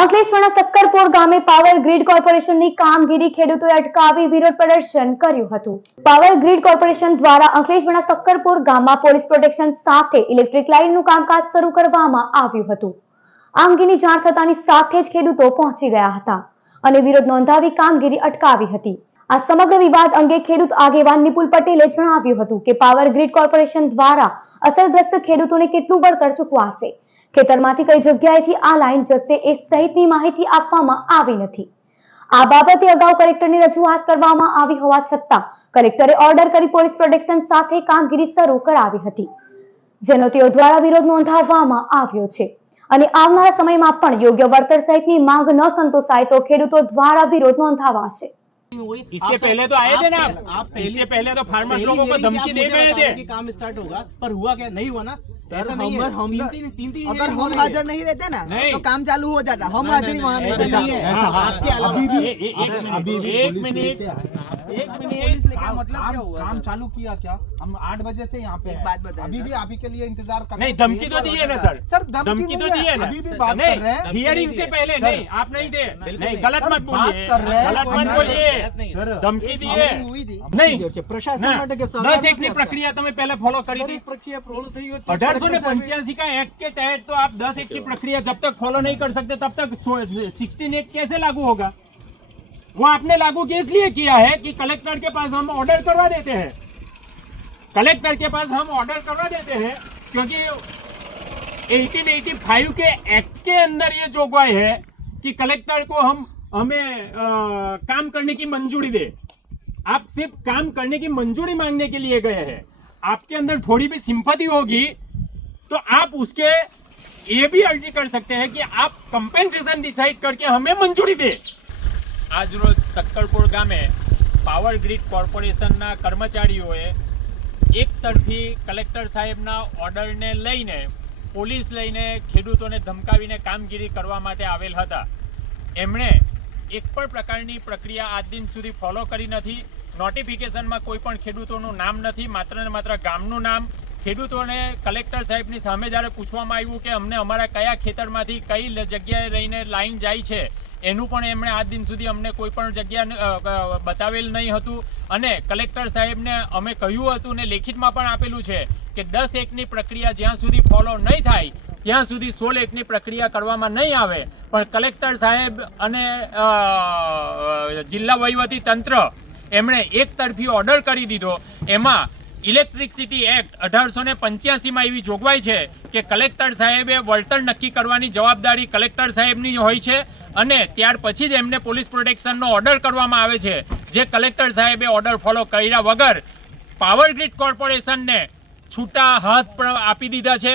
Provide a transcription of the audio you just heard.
અંકલેશ્વરના સક્કરપોર ગામે power grid કોર્પોરેશનની કામગીરી ખેડૂતોએ અટકાવી વિરોધ પ્રદર્શન કર્યું હતું. પાવર ગ્રીડ કોર્પોરેશન દ્વારા અંકલેશ્વરના સક્કરપોર ગામમાં પોલીસ પ્રોટેક્શન સાથે ઇલેક્ટ્રિક લાઇનનું કામકાજ શરૂ કરવામાં આવ્યું હતું. આ અંગેની જાણ થતાની સાથે જ ખેડૂતો પહોંચી ગયા હતા અને વિરોધ નોંધાવી કામગીરી અટકાવી હતી. આ સમગ્ર વિવાદ અંગે ખેડૂત આગેવાન નિપુલ પટેલે જણાવ્યું હતું કે પાવર ગ્રીડ કોર્પોરેશન દ્વારા અસરગ્રસ્ત ખેડૂતોને કેટલું વળતર ચૂકવાશે? ખેતરમાંથી કઈ જગ્યાએથી આ લાઈન જશે એ સહિતની માહિતી આપવામાં આવી નથી. આ બાબતે અગાઉ કલેક્ટરની રજૂઆત કરવામાં આવી હોવા છતાં કલેક્ટરે ઓર્ડર કરી પોલીસ પ્રોટેક્શન સાથે કામગીરી શરૂ કરાવી હતી, જેનો તેઓ દ્વારા વિરોધ નોંધાવવામાં આવ્યો છે. અને આવનારા સમયમાં પણ યોગ્ય વળતર સહિતની માંગ ન સંતોષાય તો ખેડૂતો દ્વારા વિરોધ નોંધાવાશે. इससे पहले तो आए थे ना आप- पहले- इससे पहले तो फार्मर्स लोगों को धमकी दे गए थे। कि काम स्टार्ट होगा? पर हुआ क्या? नहीं हुआ ना? ऐसा नहीं है। हम तीन तीन तीन तीन अगर हम हाजिर नहीं रहते ना नहीं। तो काम चालू हो जाता। हम हाजिर वहाँ नहीं, है। हाँ, हाँ, आपके अलावा अभी भी- अभी एक- मिनट, भी एक पुलिस मिनट, लेके एक मिनट पुलिस लेके काम- मतलब क्या काम- हुआ काम सर? चालू किया क्या हम आठ बजे से यहाँ पे एक हैं। बात बताइए, अभी सर। भी आपी के लिए इंतजार कर नहीं रहे हैं। धमकी तो दी है ना सर सर धमकी धमकी तो नहीं दी है ना अभी भी बात नहीं कर रहे हैं हियरिंग से पहले सर, नहीं आप नहीं थे बिल्कुल नहीं नहीं। गलत सर, मत बात बोलिए कर रहे हैं गलत कोई मत बात बोलिए नहीं, सर ધમકી दी मीटिंग है हुई थी નહીં પ્રશાસન ના, માટે કે દસ એક ની પ્રક્રિયા તમે પહેલા ફોલો કરી દરેક હતી પ્રક્રિયા પૂર્ણ થઈ હોય તો अठारह કલેક્ટર સાહેબે- पंचासी का एक्ट के तहत तो आप दस एक की प्रक्रिया जब तक फॉलो नहीं कर सकते तब तक सिक्सटीन एक्ट कैसे लागू होगा वो आपने लागू किस लिए किया है कि कलेक्टर के पास हम ऑर्डर करवा देते हैं। कलेक्टर के पास हम ऑर्डर करवा देते हैं क्योंकि 1885 के एक्ट के अंदर ये जोगवाई है कि कलेक्टर को हम हमें अ, काम करने की मंजूरी दे। आप सिर्फ़ काम करने की मंजूरी मांगने के लिए गए हैं। आपके अंदर थोड़ी भी सिंपति होगी तो आप उसके ये भी अर्जी कर सकते हैं कि आप कंपेंसेशन डिसाइड करके हमें मंजूरी દે આજરોજ સક્કરપુર ગામે પાવર ગ્રીડ કોર્પોરેશનના કર્મચારીઓએ એક તરફી કલેક્ટર સાહેબના ઓર્ડરને લઈને પોલીસ લઈને ખેડૂતોને ધમકાવીને કામગીરી કરવા માટે આવેલ હતા. એમણે એક પણ પ્રકારની પ્રક્રિયા આજ દિન સુધી ફોલો કરી નથી. નોટિફિકેશનમાં કોઈ પણ ખેડૂતોનું નામ નથી. માત્ર ને માત્ર ગામનું નામ. ખેડૂતોને કલેક્ટર સાહેબની સામે જ્યારે પૂછવામાં આવ્યું કે અમને અમારા કયા ખેતરમાંથી કઈ જગ્યાએ રહીને લાઈન જાય છે એનું પણ એમણે આજ દિન સુધી અમને કોઈ પણ જગ્યા બતાવેલ નહીં હતું. અને કલેક્ટર સાહેબને અમે કહ્યું હતું ને લેખિતમાં પણ આપેલું છે કે દસ એકની પ્રક્રિયા જ્યાં સુધી ફોલો નહીં થાય, ત્યાં સુધી સોળ એકની પ્રક્રિયા કરવામાં નહીં આવે. પણ કલેક્ટર સાહેબ અને જિલ્લા વહીવટી તંત્ર એમણે એક તરફી ઓર્ડર કરી દીધો. એમાં ઇલેક્ટ્રિસિટી એક્ટ અઢારસો ને પંચ્યાસીમાં એવી જોગવાઈ છે કે કલેક્ટર સાહેબે વળતર નક્કી કરવાની જવાબદારી કલેક્ટર સાહેબની હોય છે. અને ત્યાર પછી જ એમને પોલીસ પ્રોટેક્શનનો ઓર્ડર કરવામાં આવે છે. જે કલેક્ટર સાહેબે ઓર્ડર ફોલો કર્યા વગર પાવર ગ્રીડ કોર્પોરેશનને છૂટા હાથ આપી દીધા છે.